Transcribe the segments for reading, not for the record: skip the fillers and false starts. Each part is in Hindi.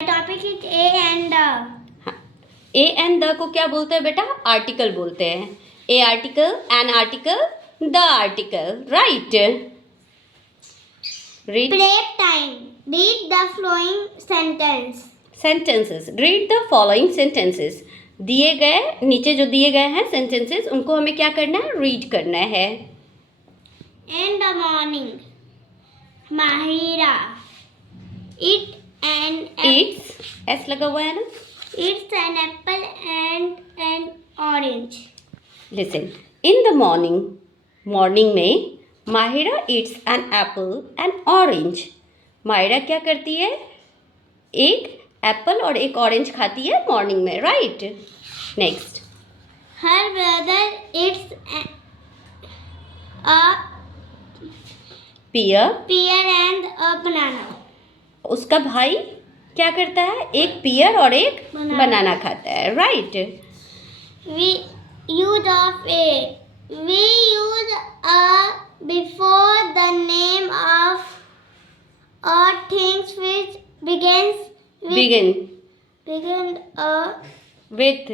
Topic is a and the. A and the को क्या बोलते हैं बेटा? आर्टिकल बोलते हैं। A article, an article, the article, right. Read play time. Read the flowing sentence. Sentences. Read the following sentences. दिए गए, नीचे जो दिए गए हैं सेंटेंसेस, उनको हमें क्या करना है? रीड करना है। In the morning Mahira eat and eats, S लगा हुआ है ना? Eats an apple and an orange. Listen, in the morning, morning में Mahira eats an apple and orange. Mahira क्या करती है? एक एप्पल और एक ऑरेंज खाती है मॉर्निंग में, right. Next, her brother eats a pear and a banana. उसका भाई क्या करता है? एक पियर और एक बनाना खाता है, right. We use of a. We use a before the name of or things which begin begin a with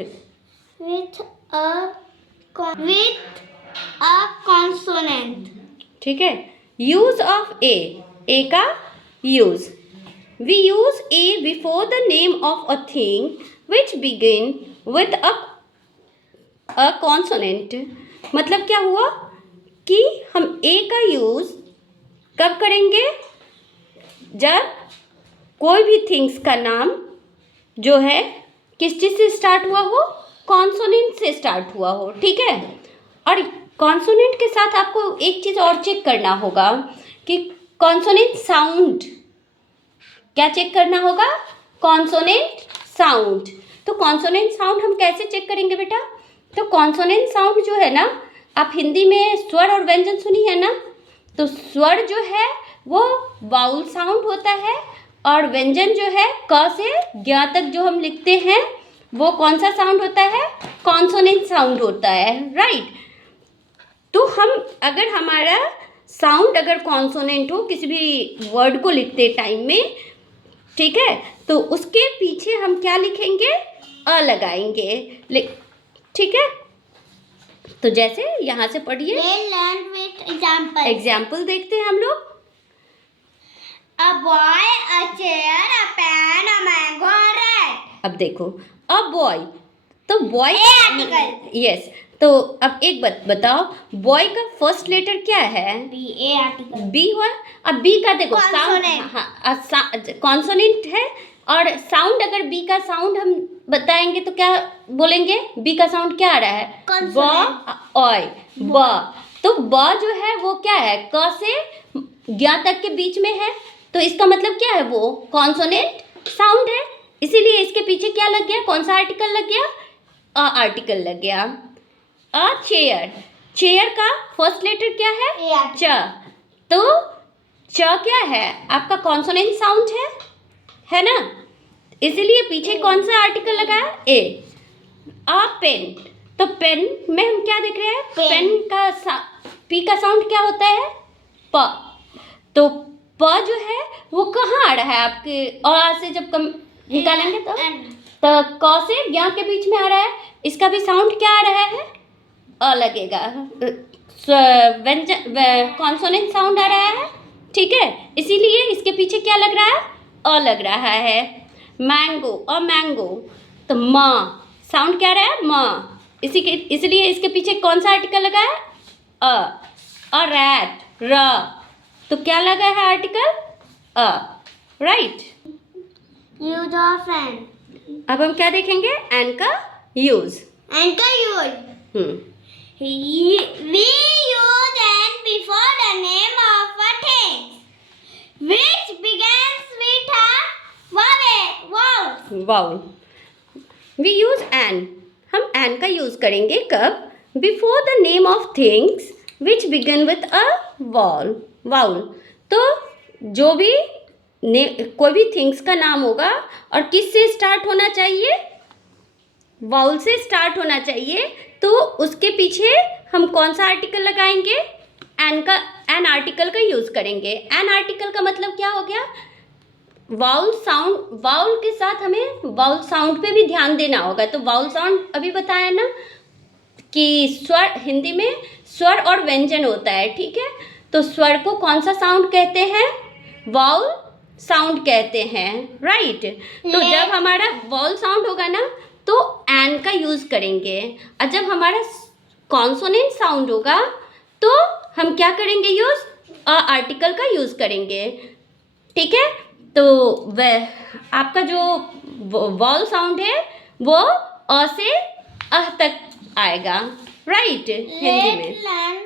with a consonant. ठीक है। यूज ऑफ ए का use. We use A before the name of a thing which begin with a consonant. मतलब क्या हुआ कि हम ए का यूज कब करेंगे? जब कोई भी थिंग्स का नाम जो है किस चीज़ से स्टार्ट हुआ हो? कॉन्सोनेंट से स्टार्ट हुआ हो, ठीक है। और कॉन्सोनेंट के साथ आपको एक चीज़ और चेक करना होगा कि कॉन्सोनेंट साउंड, क्या चेक करना होगा? Consonant sound. तो कॉन्सोनेंट साउंड हम कैसे चेक करेंगे बेटा? तो कॉन्सोनेंट साउंड जो है ना, आप हिंदी में स्वर और व्यंजन सुनी है ना, तो स्वर जो है वो वाउल साउंड होता है और व्यंजन जो है क से ज्ञ तक जो हम लिखते हैं वो कौन सा साउंड होता है? कॉन्सोनेंट साउंड होता है, राइट। तो हम अगर हमारा साउंड अगर कॉन्सोनेंट हो किसी भी वर्ड को लिखते टाइम में, ठीक है, तो उसके पीछे हम क्या लिखेंगे? अ लगाएंगे, ठीक है। तो जैसे यहाँ से पढ़िए, एग्जाम्पल देखते हैं हम लोग। A boy, a chair, a pen, a mango, a rat. अब देखो, अ बॉय, तो बॉय आर्टिकल। यस। तो अब एक बात बताओ, बॉय का फर्स्ट लेटर क्या है? बी। ए आर्टिकल। बी हुआ। अब बी का देखो Consonant. साउंड, कॉन्सोनेंट है और साउंड, अगर बी का साउंड हम बताएंगे तो क्या बोलेंगे? बी का साउंड क्या आ रहा है? ब, ऑय, ब। तो ब जो है वो क्या है? क से ज्ञ तक के बीच में है, तो इसका मतलब क्या है? वो कॉन्सोनेंट साउंड है, इसीलिए इसके पीछे क्या लग गया? कौन सा आर्टिकल लग गया? अ आर्टिकल लग गया। अ चेयर, चेयर का फर्स्ट लेटर क्या है? च। तो च क्या है? आपका कॉन्सोनेंट साउंड है ना, इसीलिए पीछे कौन सा आर्टिकल लगा है? ए। अ पेन, तो पेन में हम क्या देख रहे हैं? पेन का पी का साउंड क्या होता है? प। तो प जो है वो कहाँ आ रहा है आपके? अ से जब कम निकालेंगे तो क से ज्ञ के बीच में आ रहा है, इसका भी साउंड क्या आ रहा है? अ लगेगा, व्यंजन कॉन्सोनेंट साउंड आ रहा है, ठीक है, इसीलिए इसके पीछे क्या लग रहा है? अ लग रहा है। मैंगो, अ मैंगो, तो म साउंड क्या आ रहा है? म, इसलिए इसके पीछे कौन सा आर्टिकल लगा है? अ रैट, र, तो क्या लगा है article? A, right. Use of an. अब हम क्या देखेंगे? एन का यूज। एन का use. We use an before the name of a thing which begins with a vowel. Vowel. We use an, हम एन का यूज करेंगे कब? Before the name of things which began with a vowel. तो जो भी कोई भी थिंग्स का नाम होगा और किस से स्टार्ट होना चाहिए? वाउल से स्टार्ट होना चाहिए, तो उसके पीछे हम कौन सा आर्टिकल लगाएंगे? एन आर्टिकल का यूज करेंगे। एन आर्टिकल का मतलब क्या हो गया? वाउल के साथ हमें वाउल साउंड पे भी ध्यान देना होगा। तो वाउल साउंड अभी बताया ना कि स्वर, हिंदी में स्वर और व्यंजन होता है, ठीक है। तो स्वर को कौन सा साउंड कहते हैं? वाउल साउंड कहते हैं, राइट। तो जब हमारा वाउल साउंड होगा ना तो एन का यूज करेंगे, और जब हमारा कॉन्सोनेंट साउंड होगा तो हम क्या करेंगे? यूज आर्टिकल का यूज करेंगे, ठीक है। तो वह आपका जो वाउल साउंड है वो अ से अह तक आएगा, राइट, हिंदी में। Let's learn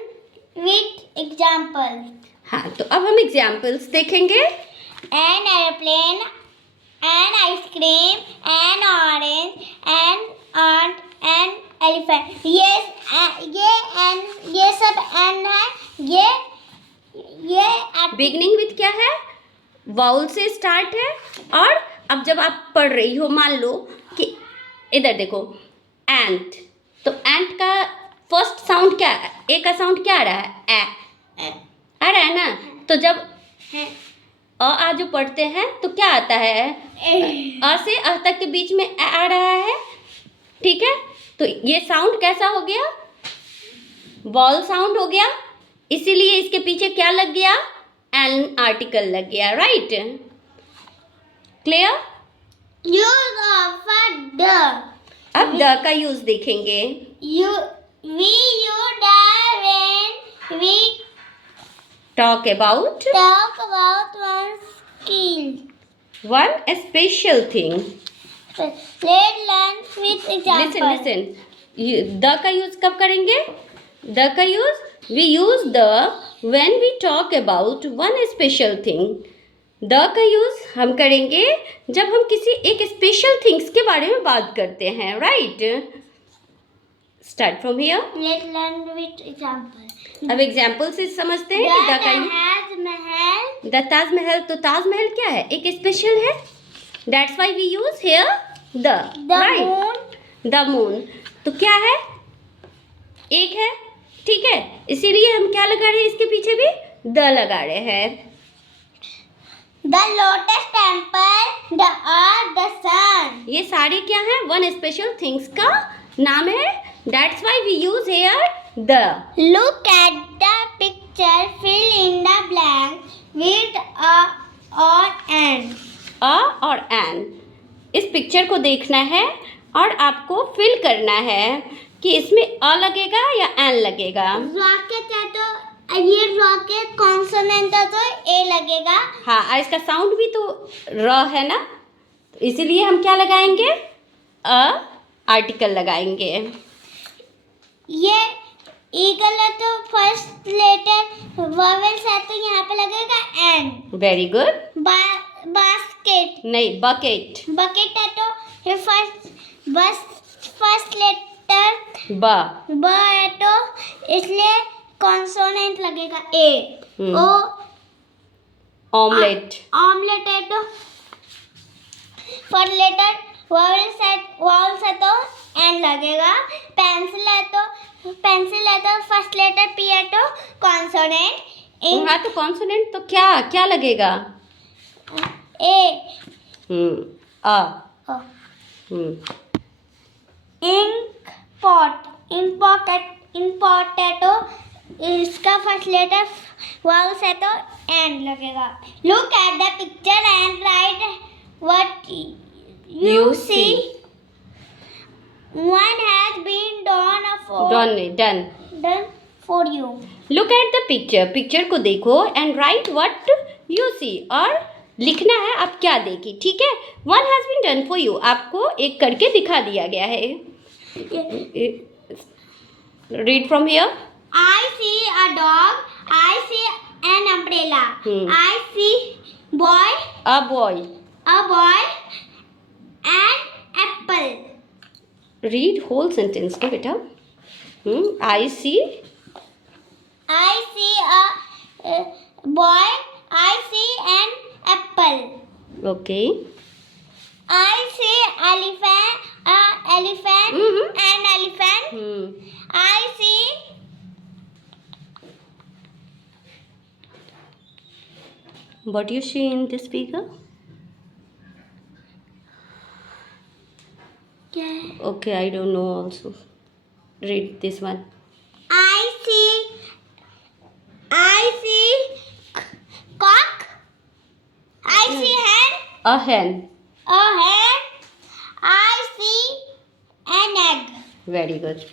with example. हाँ, तो अब हम एग्जाम्पल्स देखेंगे। An airplane, an ice cream, an orange, an ant, an elephant. ये सब an है। ये बिगनिंग विथ क्या है? वाउल से स्टार्ट है। और अब जब आप पढ़ रही हो, मान लो कि इधर देखो एंट, तो एंट का फर्स्ट साउंड क्या है? ए का साउंड क्या आ रहा है? ए आ रहा है ना। तो जब आ जो पढ़ते हैं तो क्या आता है? अ से अ तक के बीच में आ रहा है, ठीक है। तो ये साउंड कैसा हो गया? वॉल साउंड हो गया, इसीलिए इसके पीछे क्या लग गया? एन आर्टिकल लग गया, right. Clear? use of a the. अब द का यूज देखेंगे। We use the when we talk about talk about one skill. One special thing. Let's learn with example. Listen, the का यूज कब करेंगे? द का use we use the when we talk about one special thing. The का यूज हम करेंगे जब हम किसी एक स्पेशल थिंग्स के बारे में बात करते हैं, right. Start from here. Let's learn with example. अब एग्जाम्पल से समझते हैं कि द का यूज। Mahal. द ताजमहल, तो ताजमहल क्या है? एक स्पेशल है, that's why we use here the, The right. moon. The moon, तो क्या है? एक है, ठीक है, इसीलिए हम क्या लगा रहे हैं? इसके पीछे भी द लगा रहे हैं। The lotus temple. The earth. The sun. ये सारे क्या हैं? वन स्पेशल थिंग्स का नाम है, that's why we use here the. Look at the picture. Fill in the blank with a or an. अ और एन, इस पिक्चर को देखना है और आपको फिल करना है कि इसमें अ लगेगा या एन लगेगा। रॉकेट है तो ये रॉकेट कॉन्सोनेंट है तो ए लगेगा। हाँ, और इसका साउंड भी तो र है ना, तो इसीलिए हम क्या लगाएंगे? अ आर्टिकल लगाएंगे। ये ईगल है तो फर्स्ट लेटर वॉवेल्स है तो यहाँ पे लगेगा एन। Very good. बास्केट, नहीं, बकेट। बकेट है तो ये फर्स्ट लेटर ब। है तो इसलिए कॉन्सोनेंट लगेगा ए। ओ ऑमलेट। ऑमलेट है तो फर्स्ट लेटर वॉवेल्स है तो एन लगेगा। पेंसिल है तो फर्स्ट लेटर पी है तो कॉन्सोनेंट। हाँ, तो कॉन्सोनेंट तो क्या क्या लगेगा? ए। अ। इंक पॉट है तो इसका फर्स्ट लेटर वॉवल्स है तो एन लगेगा। Look at the picture and write what you see. One has been done for you. Look at the picture, picture को देखो and write what you see, और लिखना है आप क्या देखी, ठीक है। One has been done for you, आपको एक करके दिखा दिया गया है। Read from here. I see a dog. I see an umbrella. I see a boy. a boy, an apple. Read whole sentence ना बेटा। I see I see a boy. I see an apple. Okay. I see elephant. Elephant. An elephant. I see What do you see in this figure? क्या है? Okay, I don't know also. Read this one. I see cock. I see hen. A hen. A hen. I see an egg. Very good.